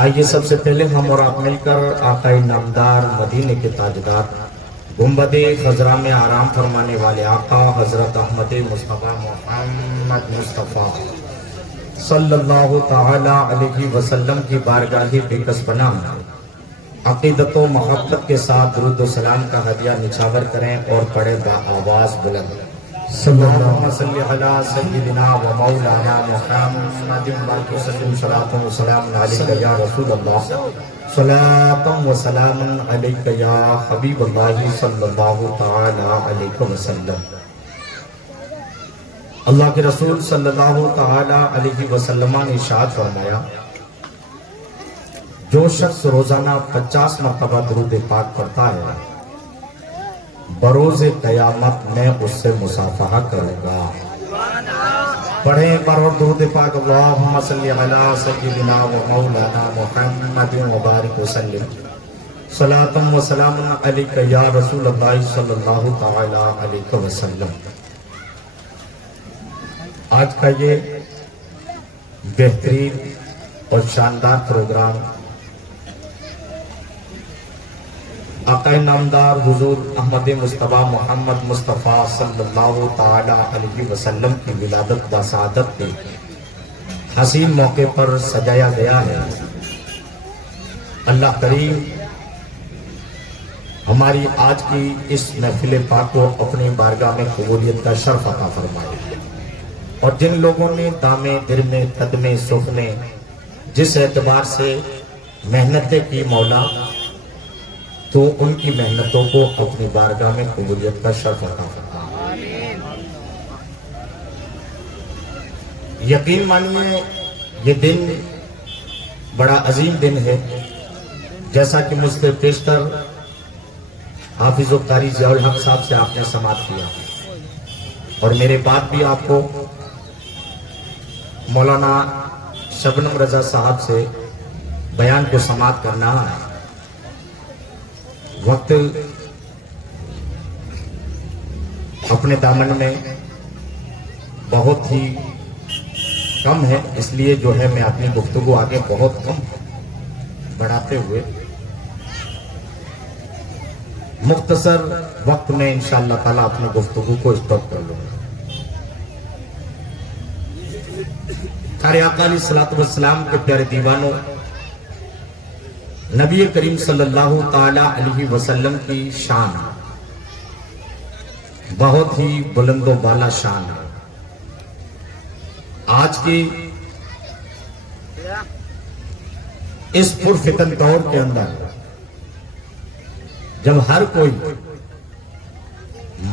آئیے سب سے پہلے ہم اور آپ مل کر آقا نامدار مدینے کے تاجدار گنبد خضرا میں آرام فرمانے والے آقا حضرت احمد مصطفیٰ محمد مصطفیٰ صلی اللہ تعالی علیہ وسلم کی بارگاہ بےکس پناہ عقیدت و محبت کے ساتھ درود و سلام کا ہدیہ نچھاور کریں اور پڑھے با آواز بلند اللہم صلی علی سیدنا و مولانا محمد وسلم صلاۃ و سلام علیک یا رسول اللہ صلاۃ و سلام علیک یا حبیب اللہ صلی اللہ تعالی علیہ وسلم۔ اللہ کے رسول صلی اللہ تعالی علیہ وسلم نے ارشاد فرمایا، جو شخص روزانہ 50 مرتبہ درود پاک پڑھتا ہے بروز قیامت میں اس سے مصافحہ کروں گا۔ پڑھیں ایک بار اور درود پاک، اللہم صلی علی سیدنا و مولانا محمد وبارک وسلم صلاۃ و سلام علیک یا رسول اللہ صلی اللہ تعالی علیہ وسلم۔ آج کا یہ بہترین اور شاندار پروگرام آقا نامدار حضور احمد مصطفیٰ محمد مصطفیٰ صلی اللہ تعالی علیہ وسلم کی ولادت و سعادت کے حسین موقع پر سجایا گیا ہے۔ اللہ کریم ہماری آج کی اس محفل پاک کو اپنی بارگاہ میں قبولیت کا شرف عطا فرمائے، اور جن لوگوں نے دامے درمے قدمے سخنے جس اعتبار سے محنتیں کی مولا، تو ان کی محنتوں کو اپنی بارگاہ میں قبولیت کا شرف عطا فرمائے۔ یقین مانیے یہ دن بڑا عظیم دن ہے، جیسا کہ مجھ سے پیشتر حافظ و قاری ضیاء الحق صاحب سے آپ نے سماعت کیا، اور میرے بعد بھی آپ کو مولانا شبنم رضا صاحب سے بیان کو سماعت کرنا ہے۔ وقت اپنے دامن میں بہت ہی کم ہے، اس لیے جو ہے میں اپنی گفتگو آگے بہت کم بڑھاتے ہوئے مختصر وقت میں انشاءاللہ تعالیٰ اپنی گفتگو کو اسٹاپ کر لوں گا۔ سارے آقا علیہ الصلوۃ والسلام کے پیارے دیوانوں، نبی کریم صلی اللہ تعالی علیہ وسلم کی شان بہت ہی بلند و بالا شان ہے۔ آج کی اس پرفتن دور کے اندر جب ہر کوئی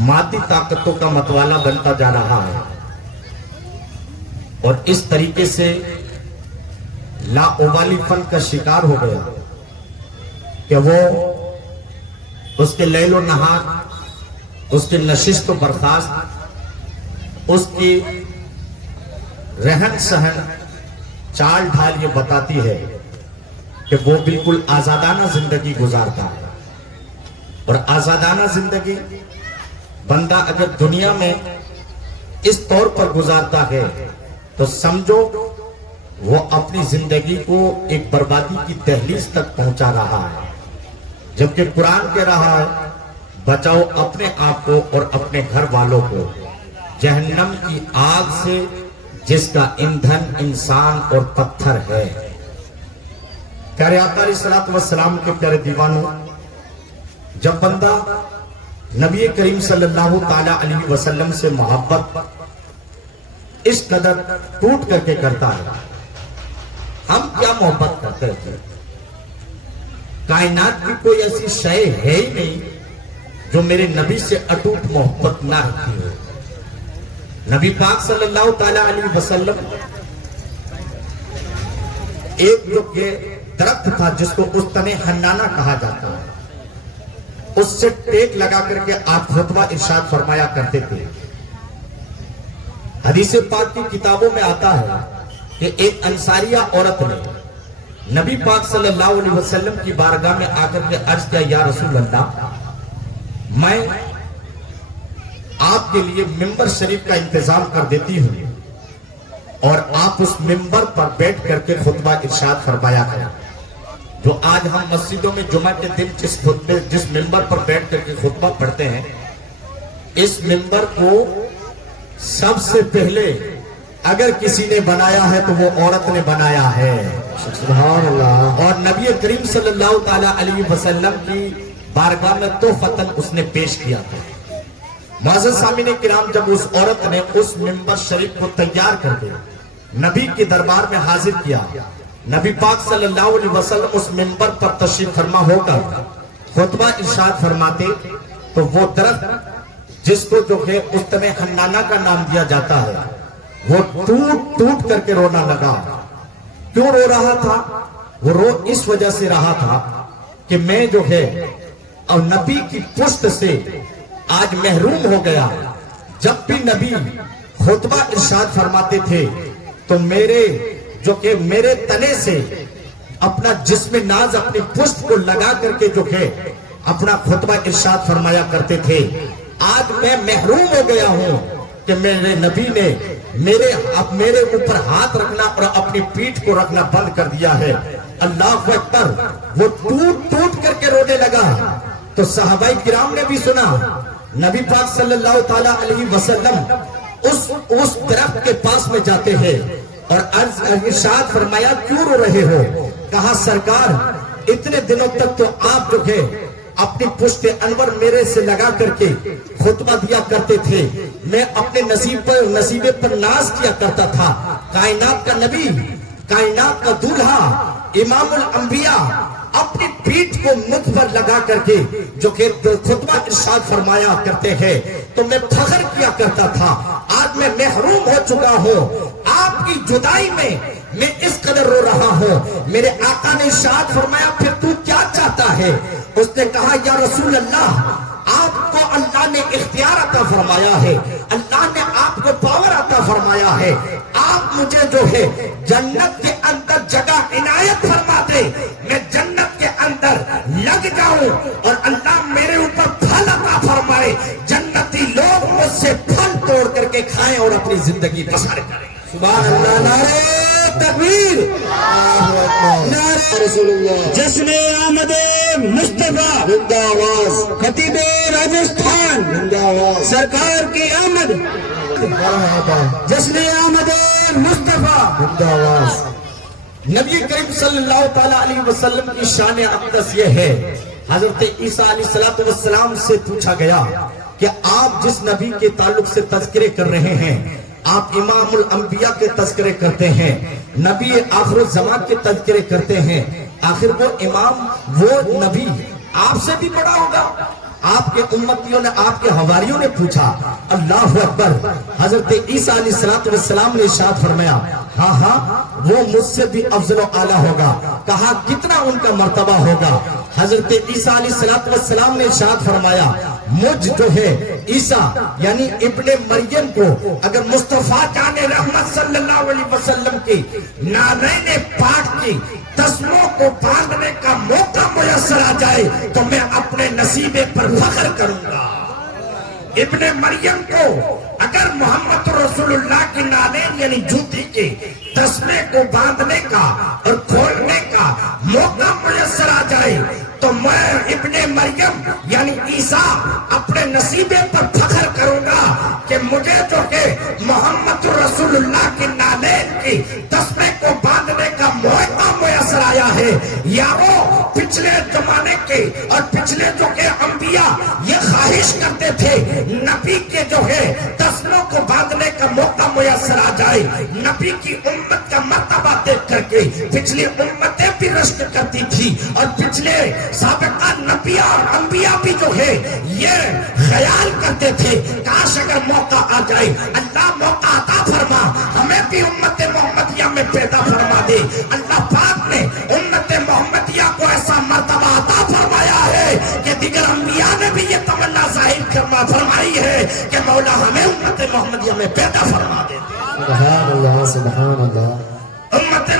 مادی طاقتوں کا متوالا بنتا جا رہا ہے اور اس طریقے سے لاابالی فن کا شکار ہو گیا کہ وہ اس کے لیل و نہار، اس کی نشست و برخاست، اس کی رہن سہن چال ڈھال یہ بتاتی ہے کہ وہ بالکل آزادانہ زندگی گزارتا ہے۔ اور آزادانہ زندگی بندہ اگر دنیا میں اس طور پر گزارتا ہے تو سمجھو وہ اپنی زندگی کو ایک بربادی کی دہلیز تک پہنچا رہا ہے، جبکہ قرآن کہہ رہا ہے بچاؤ اپنے آپ کو اور اپنے گھر والوں کو جہنم کی آگ سے جس کا ایندھن انسان اور پتھر ہے۔ پیارے آقا علیہ الصلوۃ والسلام کے پیارے دیوانوں، جب بندہ نبی کریم صلی اللہ تعالی علیہ وسلم سے محبت اس قدر ٹوٹ کر کے کرتا ہے، ہم کیا محبت کرتے ہیں؟ کائنات کی کوئی ایسی شے ہے ہی نہیں جو میرے نبی سے اٹوٹ محبت نہ رکھتی ہو۔ نبی پاک صلی اللہ تعالی علیہ وسلم ایک جو کہ درخت تھا جس کو استن حنانہ کہا جاتا ہے، اس سے ٹیک لگا کر کے آپ خطبہ ارشاد فرمایا کرتے تھے۔ حدیث پاک کی کتابوں میں آتا ہے کہ ایک انصاریہ عورت نے نبی پاک صلی اللہ علیہ وسلم کی بارگاہ میں آ کر کے عرض کیا، یا رسول اللہ، میں آپ کے لیے ممبر شریف کا انتظام کر دیتی ہوں اور آپ اس ممبر پر بیٹھ کر کے خطبہ ارشاد فرمایا کریں۔ جو آج ہم مسجدوں میں جمعہ کے دن جس ممبر پر بیٹھ کر کے خطبہ پڑھتے ہیں، اس ممبر کو سب سے پہلے اگر کسی نے بنایا ہے تو وہ عورت نے بنایا ہے، سبحان اللہ. اور نبی کریم صلی اللہ تعالی علیہ وسلم کی بارگاہ میں تحفتاً اس نے پیش کیا تھا. معزز سامعین کرام، جب اس عورت نے اس ممبر شریف کو تیار کر کے نبی کے دربار میں حاضر کیا، نبی پاک صلی اللہ علیہ وسلم اس ممبر پر تشریف فرما ہو کر خطبہ ارشاد فرماتے تو وہ درخت جس کو جو ہے اس طرح حنانہ کا نام دیا جاتا ہے، وہ ٹوٹ ٹوٹ کر کے رونا لگا. کیوں رو رہا تھا؟ وہ رو اس وجہ سے رہا تھا کہ میں جو ہے اور نبی کی پشت سے آج محروم ہو گیا. جب بھی نبی خطبہ ارشاد فرماتے تھے تو میرے تنے سے اپنا جسم ناز اپنی پشت کو لگا کر کے جو ہے اپنا خطبہ ارشاد فرمایا کرتے تھے. آج میں محروم ہو گیا ہوں کہ میرے نبی نے میرے اوپر ہاتھ رکھنا اور اپنی پیٹھ کو رکھنا بند کر دیا ہے. اللہ اکبر. وہ ٹوٹ ٹوٹ کر کے رونے لگا. تو صحابہ کرام نے بھی سنا. نبی پاک صلی اللہ تعالی علیہ وسلم اس درخت کے پاس میں جاتے ہیں اور ارشاد فرمایا کیوں رو رہے ہو؟ کہا سرکار اتنے دنوں تک تو آپ جو ہے اپنی پشت انور میرے سے لگا کر کے خطبہ دیا کرتے تھے، میں اپنے نصیبے پر ناز کیا کرتا تھا. کائنات کا نبی، کائنات کا دولہا، امام الانبیاء اپنی پیٹھ کو مجھ پر لگا کر کے جو کہ خطبہ ارشاد فرمایا کرتے ہیں تو میں فخر کیا کرتا تھا. آج میں محروم ہو چکا ہوں آپ کی جدائی میں اس قدر رو رہا ہوں. میرے آقا نے ارشاد فرمایا پھر تو کیا چاہتا ہے؟ اس نے کہا یا رسول اللہ، آپ کو اللہ نے اختیار عطا فرمایا ہے، اللہ نے آپ کو پاور عطا فرمایا ہے. آپ مجھے جو ہے جنت کے اندر جگہ عنایت فرما دے، میں جنت کے اندر لگ جاؤں اور اللہ میرے اوپر پھل عطا فرمائے، جنتی لوگ مجھ سے پھل توڑ کر کے کھائیں اور اپنی زندگی بسر کریں. سبحان اللہ. نعرہ تکبیر، نعرہ رسول اللہ. جشن آمد مصطفیٰ زندہ آواز، خطیب راجستھان زندہ آواز. سرکار کی آمد. جشن آمد مصطفیٰ زندہ آواز. نبی کریم صلی اللہ تعالی علیہ وسلم کی شان اقدس یہ ہے. حضرت عیسیٰ علیہ السلام سے پوچھا گیا کہ آپ جس نبی کے تعلق سے تذکرے کر رہے ہیں، آپ امام الانبیاء کے تذکرے کرتے ہیں، نبی آخر الزمان کے تذکرے کرتے ہیں، آخر وہ نبی آپ سے بھی بڑا ہوگا؟ آپ کے امتیوں نے، آپ کے حواریوں نے پوچھا. اللہ اکبر. حضرت عیسیٰ علیہ السلام نے ارشاد فرمایا ہاں وہ مجھ سے بھی افضل و اعلیٰ ہوگا. کہا کتنا ان کا مرتبہ ہوگا؟ حضرت عیسیٰ علیہ السلام نے ارشاد فرمایا مجھ جو ہے عیسیٰ یعنی ابن مریم کو اگر مصطفیٰ جان رحمت صلی اللہ علیہ وسلم کی نالین پاک کی تسموں کو باندھنے کا موقع میسر آ جائے تو میں اپنے نصیبے پر فخر کروں گا. ابن مریم کو اگر محمد رسول اللہ کی نالین یعنی جوتی کے تسمے کو باندھنے کا اور کھولنے کا موقع میسر آ جائے تو میں ابن مریم یعنی عیسیٰ اپنے نصیبے پر فخر کروں گا کہ مجھے جو کہ محمد رسول اللہ کی نالین کی تسمے کو باندھنے کا موقع میسر آیا ہے. یارو پچھلے زمانے کے اور پچھلے جو کہ انبیاء یہ خواہش کرتے تھے نبی کے جو ہے تسموں کو باندھنے کا موقع میسر آ جائے. نبی کی امت کا مرتبہ دیکھ کر کے پچھلی امتیں بھی رشک کرتی تھی اور پچھلے سابقہ نبیاء اور انبیاء بھی جو ہے یہ خیال کرتے تھے کاش اگر موقع آ جائے. اللہ موقع عطا فرما، ہمیں بھی امت محمدیہ میں پیدا فرما دے. اللہ پاک نے امت محمدیہ کو ایسا مرتبہ عطا فرمایا ہے کہ دیگر انبیاء نے بھی یہ تمنا ظاہر فرمائی ہے کہ مولا ہمیں امت محمدیہ میں پیدا فرما دے. سبحان اللہ، سبحان اللہ. امت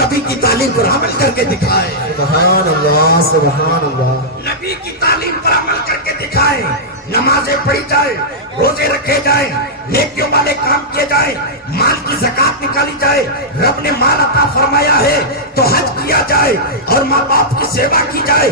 نبی کی تعلیم پر عمل کر کے دکھائے، سبحان اللہ سبحان اللہ. نبی کی تعلیم پر عمل کر کے دکھائے. نمازیں پڑھی جائے، روزے رکھے جائیں، نیکیوں والے کام کیے جائیں، مال کی زکات نکالی جائے. رب نے مال عطا فرمایا ہے تو حج کیا جائے اور ماں باپ کی سیوا کی جائے،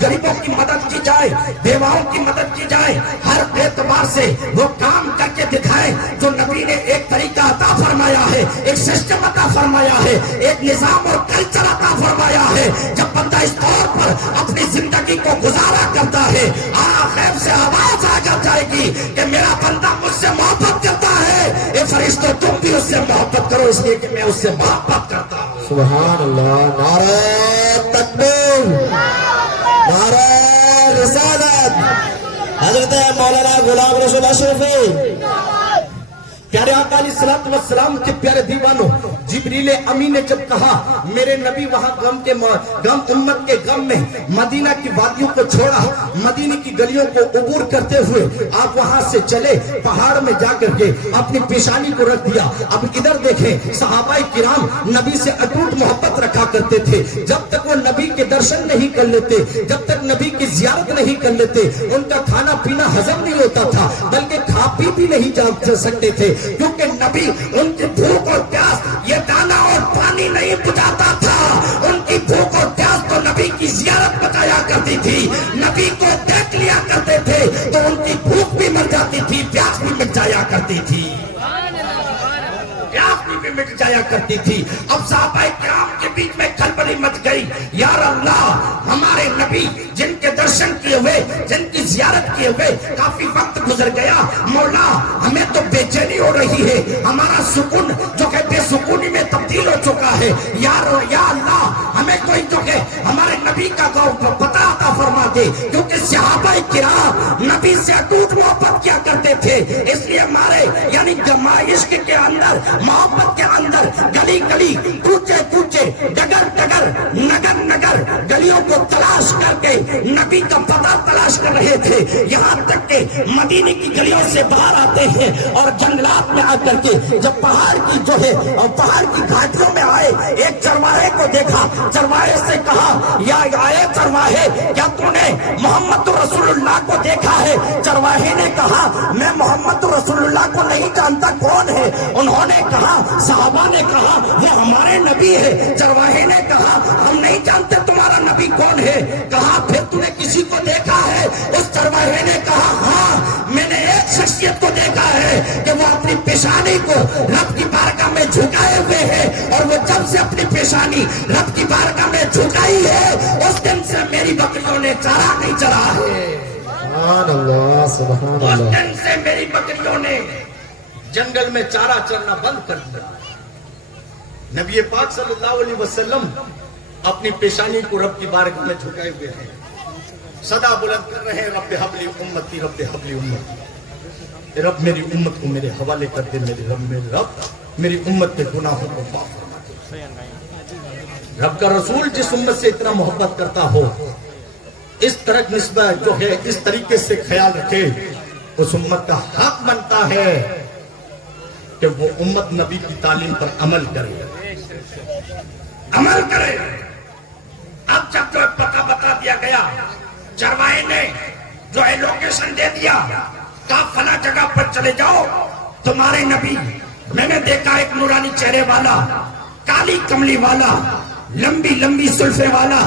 غریبوں کی مدد کی جائے، بیواؤں کی مدد کی جائے. ہر اعتبار سے وہ کام کر کے دکھائیں جو نبی نے ایک طریقہ عطا فرمایا ہے، ایک سسٹم عطا فرمایا ہے، ایک نظام اور کلچر عطا فرمایا ہے. جب بندہ اس طور پر اپنی زندگی کو گزارا کرتا ہے، غیب سے آواز آ جائے گی کہ میرا بندہ مجھ سے محبت کرتا ہے. اے فرشتوں تم بھی اس سے محبت کرو، اس لیے کہ میں اس سے محبت کرتا ہوں. سبحان اللہ. نعرہ تکبیر، نعرہ رسالت. حضرت مولانا غلام رسول اشرفی. پیارے آقا علیہ الصلوۃ والسلام کے پیارے دیوانوں، جبریل امین نے جب کہا میرے نبی وہاں غم امت کے غم میں مدینہ کی وادیوں کو چھوڑا، مدینہ کی گلیوں کو عبور کرتے ہوئے آپ وہاں سے چلے، پہاڑ میں جا کر کے اپنی پیشانی کو رکھ دیا. اب ادھر دیکھیں، صحابہ کرام نبی سے اٹوٹ محبت رکھا کرتے تھے. جب تک وہ نبی کے درشن نہیں کر لیتے، جب تک نبی کی زیارت نہیں کر لیتے، ان کا کھانا پینا ہضم نہیں ہوتا تھا، بلکہ کھا پی بھی نہیں جا سکتے تھے، کیونکہ نبی ان کی بھوک اور پیاس یہ دانا اور پانی نہیں بجھاتا تھا. ان کی بھوک اور پیاس تو نبی کی زیارت بچایا کرتی تھی. نبی کو دیکھ لیا کرتے تھے تو ان کی بھوک بھی مر جاتی تھی، پیاس بھی مٹ جایا کرتی تھی، پیاس بھی مٹ جایا کرتی تھی. اب صحابہ کرام کے بیچ میں کھلبلی مچ گئی. یا اللہ، ہمارے نبی جن کے درشن کیے ہوئے، جن کی زیارت کیے ہوئے کافی وقت گزر گیا، مولا ہمیں تو بے چینی ہو رہی ہے، ہمارا سکون جو کہ بے سکونی میں تبدیل ہو چکا ہے. یا اللہ، ہمیں کوئی جو کہ ہمارے نبی کا پتہ عطا فرما دے، کیونکہ صحابہ کرام نبی سے اٹوٹ محبت کیا کرتے تھے. اس لیے ہمارے یعنی عشق کے اندر، محبت کے اندر گلی گلی، کوچے کوچے، ڈگر ڈگر، نگر نگر گلیوں کو تلاش کر کے نبی کا پتہ تلاش کر رہے تھے. یہاں تک کہ مدینے کی گلیوں سے باہر آتے ہیں اور جنگلات میں آ کر کے جب پہاڑ کی جو ہے پہاڑ کی گھاٹیوں میں آئے، ایک چرواہے کو دیکھا. چرواہے سے کہا یا آئے چرواہے، کیا تو نے محمد رسول اللہ کو دیکھا ہے؟ چرواہے نے کہا میں محمد رسول اللہ کو نہیں جانتا، کون ہے؟ انہوں نے کہا، صحابہ نے کہا وہ ہمارے نبی ہے. چرواہے نے کہا ہم نہیں جانتے تمہارا نبی کون ہے. کہا پھر تو نے کسی کو دیکھا ہے؟ اس چرواہے نے کہا ہاں، میں نے ایک شخصیت کو دیکھا ہے کہ وہ اپنی پیشانی کو رب کی بارگاہ میں جھکائے ہوئے ہے، اور وہ جب سے اپنی پیشانی رب کی بارگاہ میں جھکائی ہے اس دن سے میری بکریوں نے چارہ نہیں چرا ہے. سبحان اللہ سبحان اس اللہ. دن سے میری بکریوں نے جنگل میں چارہ چرنا بند کر دیا. نبی پاک صلی اللہ علیہ وسلم اپنی پیشانی کو رب کی بارگاہ میں جھکائے ہوئے ہیں، صدا بلند کر رہے ہیں رب حبلی امتی، رب حبلی امتی. رب میری امت کو میرے حوالے کر دے، میرے رب میری امت کے گناہوں کو معاف فرما دے. رب کا رسول جس امت سے اتنا محبت کرتا ہو، اس طرح نسبت جو ہے اس طریقے سے خیال رکھے، اس امت کا حق بنتا ہے کہ وہ امت نبی کی تعلیم پر عمل کرے، عمل کرے. اب جب جو پتہ بتا دیا گیا، چرواہے نے جو ہے لوکیشن دے دیا، کہا فلاں جگہ پر چلے جاؤ، تمہارے نبی، میں نے دیکھا ایک نورانی چہرے والا، کالی کملی والا، لمبی لمبی زلفیں والا،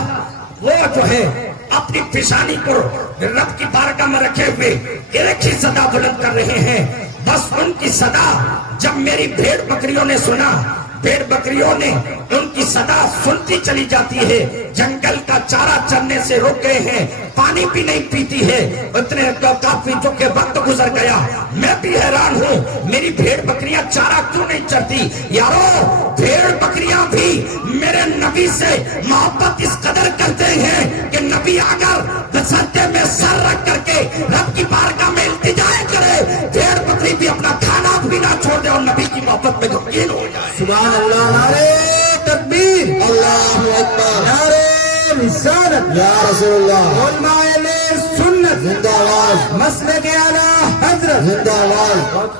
وہ جو ہے اپنی پیشانی کو رب کی بارگاہ میں رکھے ہوئے ایک ہی صدا بلند کر رہے ہیں. بس ان کی صدا جب میری بھیڑ بکریوں نے سنا، بھیڑ بکریوں نے ان کی صدا سنتی چلی جاتی ہے. جنگل کا چارہ چرنے سے رک گئے ہیں، پانی بھی نہیں پیتی ہے. اتنے کافی جو کہ وقت گزر گیا، میں بھی حیران ہوں میری بھیڑ بکریاں چارہ کیوں نہیں چرتی. یارو، بھیڑ بکریاں بھی میرے نبی سے محبت اس قدر کرتے ہیں کہ نبی اگر سجدے میں سر رکھ کر کے رب کی بارگاہ میں التجا کرے، بھیڑ بکری بھی اپنا کھانا بھی نہ چھوڑ دے اور نبی کی محبت میں یقین ہو جائے. سبحان اللہ. نعرہ تکبیر، اللہ اکبر، نعرہ رسالت، یا رسول اللہ، علماء سنت، زندہ آواز، مسلک اعلی حضرت، زندہ آواز.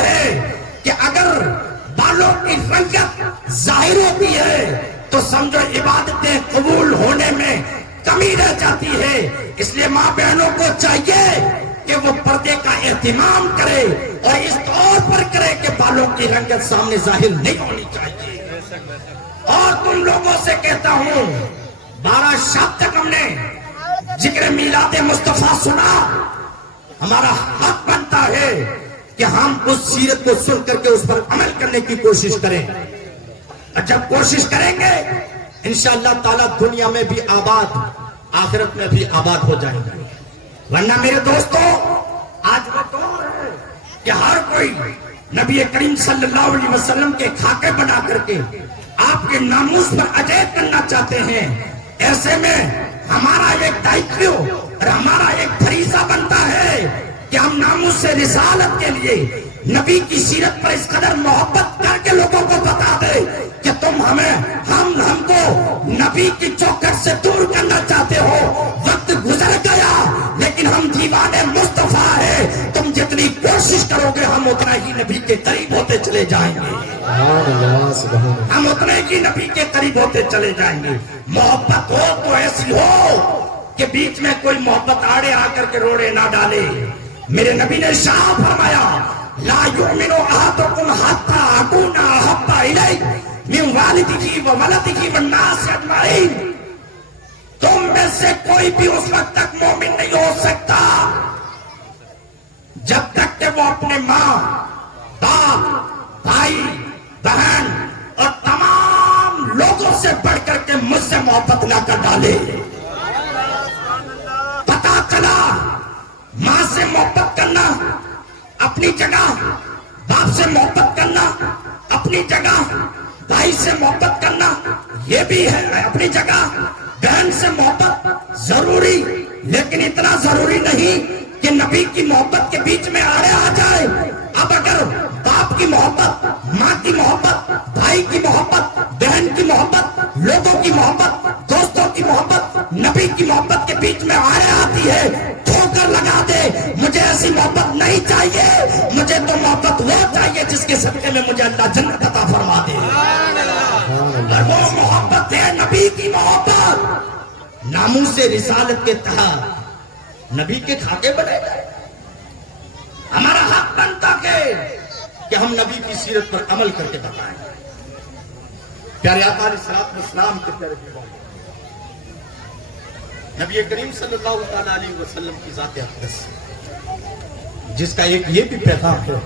ہے کہ اگر بالوں کی رنگت ظاہر ہوتی ہے تو سمجھو عبادتیں قبول ہونے میں کمی رہ جاتی ہے. اس لیے ماں بہنوں کو چاہیے کہ وہ پردے کا اہتمام کرے اور اس طور پر کرے کہ بالوں کی رنگت سامنے ظاہر نہیں ہونی چاہیے. اور تم لوگوں سے کہتا ہوں 12 شب تک ہم نے ذکر میلاد مصطفیٰ سنا. ہمارا حق بنتا ہے کہ ہم اس سیرت کو سن کر کے اس پر عمل کرنے کی کوشش کریں. اور جب کوشش کریں گے انشاءاللہ تعالیٰ دنیا میں بھی آباد آخرت میں بھی آباد ہو جائیں گے. ورنہ میرے دوستو آج وہ دور ہے کہ ہر کوئی نبی کریم صلی اللہ علیہ وسلم کے خاکے بنا کر کے آپ کے ناموس پر اجیت کرنا چاہتے ہیں. ایسے میں ہمارا ایک دائتو اور ہمارا ایک فریضہ بنتا ہے کہ ہم ناموس سے رسالت کے لیے نبی کی سیرت پر اس قدر محبت کر کے لوگوں کو بتا دے کہ تم ہم کو نبی کی چوکھٹ سے دور کرنا چاہتے ہو. وقت گزر گیا لیکن ہم دیوانے مصطفیٰ ہے. تم جتنی کوشش کرو گے ہم اتنا ہی نبی کے قریب ہوتے چلے جائیں گے. ہم اتنے ہی نبی کے قریب ہوتے چلے جائیں گے. محبت ہو تو ایسی ہو کہ بیچ میں کوئی محبت آڑے آ کر کے روڑے نہ ڈالے. میرے نبی نے شاہ فرمایا لا یؤمن احدکم حتی اکون احب الیہ من والدہ وولدہ والناس اجمعین. تم میں سے کوئی بھی اس وقت تک مومن نہیں ہو سکتا جب تک کہ وہ اپنے ماں باپ بھائی بہن اور تمام لوگوں سے بڑھ کر کے مجھ سے محبت نہ کر ڈالے. پتا چلا ماں سے محبت کرنا اپنی جگہ، باپ سے محبت کرنا اپنی جگہ، بھائی سے محبت کرنا یہ بھی ہے اپنی جگہ، بہن سے محبت ضروری لیکن اتنا ضروری نہیں کہ نبی کی محبت کے بیچ میں آڑے آ جائے. اب اگر باپ کی محبت، ماں کی محبت، بھائی کی محبت، بہن کی محبت، لوگوں کی محبت، دوستوں کی محبت، نبی کی محبت کے بیچ میں آڑے آتی ہے ٹھوکر لگا دے. مجھے ایسی محبت نہیں چاہیے، مجھے تو محبت وہ چاہیے جس کے صدقے میں مجھے اللہ جنت عطا فرما دے. اور وہ محبت ہے نبی کی محبت. ناموس رسالت کے تحت نبی کے خاکے بنے گئے. ہمارا حق بنتا کہ ہم نبی کی سیرت پر عمل کر کے بتائیں. پیارے آقا علیہ السلام کے پیارے پیغام نبی کریم صلی اللہ تعالی علیہ وسلم کی ذات اقدس جس کا ایک یہ بھی پیغام ہے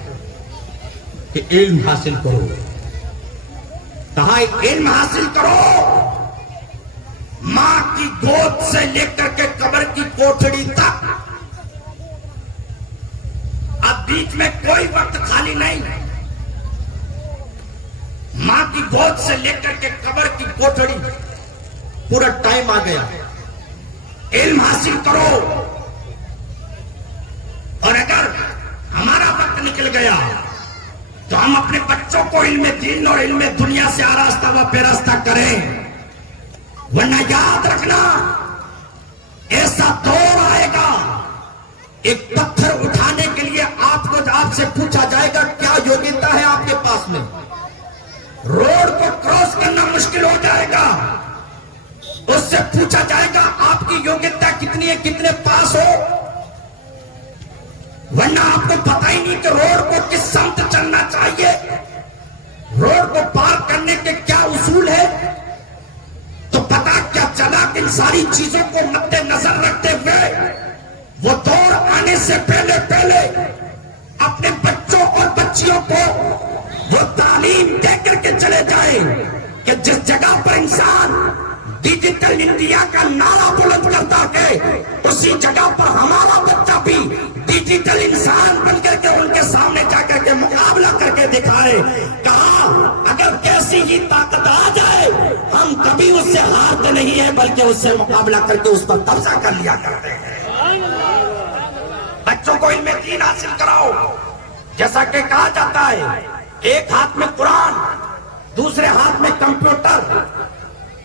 کہ علم حاصل کرو. کہا علم حاصل کرو. ماں کی گود سے لے کر کے قبر کی کوٹڑی تک اب بیچ میں کوئی وقت خالی نہیں. ماں کی گود سے لے کر کے قبر کی کوٹڑی پورا ٹائم آ گیا. علم حاصل کرو. اور اگر ہمارا وقت نکل گیا تو ہم اپنے بچوں کو علم دین اور علم دنیا سے آراستہ و پیراستہ کریں. ورنہ یاد رکھنا ایسا دور آئے گا ایک پتھر اٹھانے کے لیے آپ سے پوچھا جائے گا کیا یوگیتا ہے آپ کے پاس میں. روڈ کو کراس کرنا مشکل ہو جائے گا. اس سے پوچھا جائے گا آپ کی یوگیتا کتنی ہے، کتنے پاس ہو. ورنہ آپ کو پتہ ہی نہیں کہ روڈ کو کس سمت چلنا چاہیے، روڈ کو پار کرنے کے کیا اصول ہے. تو پتا کیا چلا کہ ان ساری چیزوں کو مد نظر رکھتے ہوئے وہ دور آنے سے پہلے اپنے بچوں اور بچیوں کو وہ تعلیم دے کر کے چلے جائیں کہ جس جگہ پر انسان ڈیجیٹل انڈیا کا نعرہ بلند کرتا ہے اسی جگہ پر ہمارا بچہ بھی ڈیجیٹل انسان بن کر کے ان کے سامنے جا کر کے مقابلہ کر کے دکھائے. کہا اگر کیسی ہی طاقت آ جائے ہم کبھی اس سے ہارتے نہیں ہیں بلکہ اس سے مقابلہ کر کے اس پر قبضہ کر لیا کرتے ہیں. بچوں کو علم دین حاصل کراؤ. جیسا کہ کہا جاتا ہے ایک ہاتھ میں قرآن دوسرے ہاتھ میں کمپیوٹر،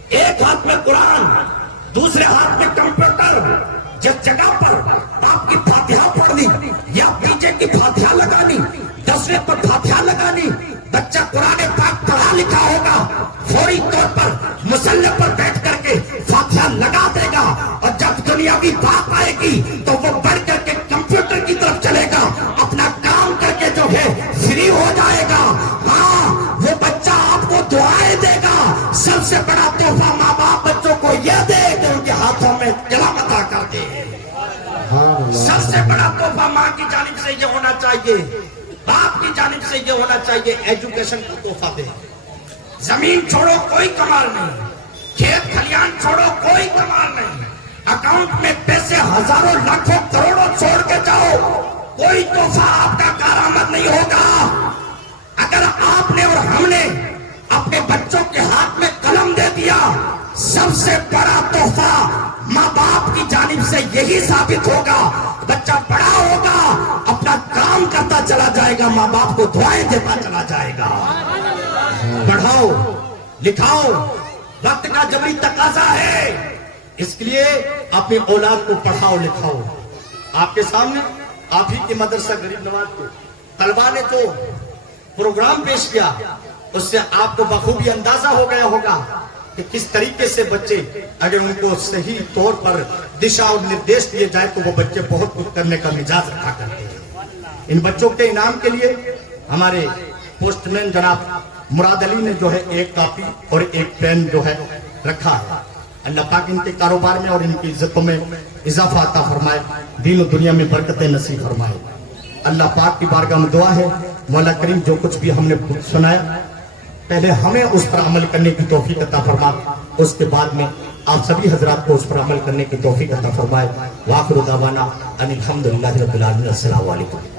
ایک ہاتھ میں قرآن دوسرے ہاتھ میں کمپیوٹر. جس جگہ پر آپ کی فاتحہ پڑھنی یا پیچھے کی فاتحہ لگانی 10ویں پر کی جانب سے یہ ہونا چاہیے، باپ کی جانب سے یہ ہونا چاہیے، ایجوکیشن کو تحفہ دے. زمین چھوڑو کوئی کمال نہیں، کھیت کھلیان چھوڑو کوئی کمال نہیں، اکاؤنٹ میں پیسے ہزاروں لاکھوں کروڑوں چھوڑ کے جاؤ، کوئی تحفہ آپ کا کارآمد نہیں ہوگا. اگر آپ نے اور ہم نے اپنے بچوں کے ہاتھ میں قلم دے دیا، سب سے بڑا تحفہ ماں باپ کی جانب سے یہی ثابت ہوگا. بچہ بڑا ہوگا، اپنا کام کرتا چلا جائے گا، ماں باپ کو دعائیں دیتا چلا جائے گا. پڑھاؤ لکھاؤ، وقت کا جبری تقاضا ہے، اس لیے اپنی اولاد کو پڑھاؤ لکھاؤ. آپ کے سامنے آپ ہی کے مدرسہ غریب نواز کے طلبا نے جو پروگرام پیش کیا، اس سے آپ کو بخوبی اندازہ ہو گیا ہوگا کہ کس طریقے سے بچے اگر ان کو صحیح طور پر دشا اور نردیش دیے جائے تو وہ بچے بہت کچھ کرنے کا مزاج رکھا کرتے ہیں. ان بچوں کے انعام کے لیے ہمارے پوسٹ مین جناب مراد علی نے جو ہے ایک کاپی اور ایک پین جو ہے رکھا ہے. اللہ پاک ان کے کاروبار میں اور ان کی عزتوں میں اضافہ عطا فرمائے، دین و دنیا میں برکتیں نصیب فرمائے. اللہ پاک کی بارگاہ میں دعا ہے مولا کریم جو کچھ بھی ہم نے سنایا پہلے ہمیں اس پر عمل کرنے کی توفیق عطا فرما، اس کے بعد میں آپ سبھی حضرات کو اس پر عمل کرنے کی توفیق عطا فرمائے. وآخر دعوانا ان الحمدللہ رب العالمین. السلام علیکم.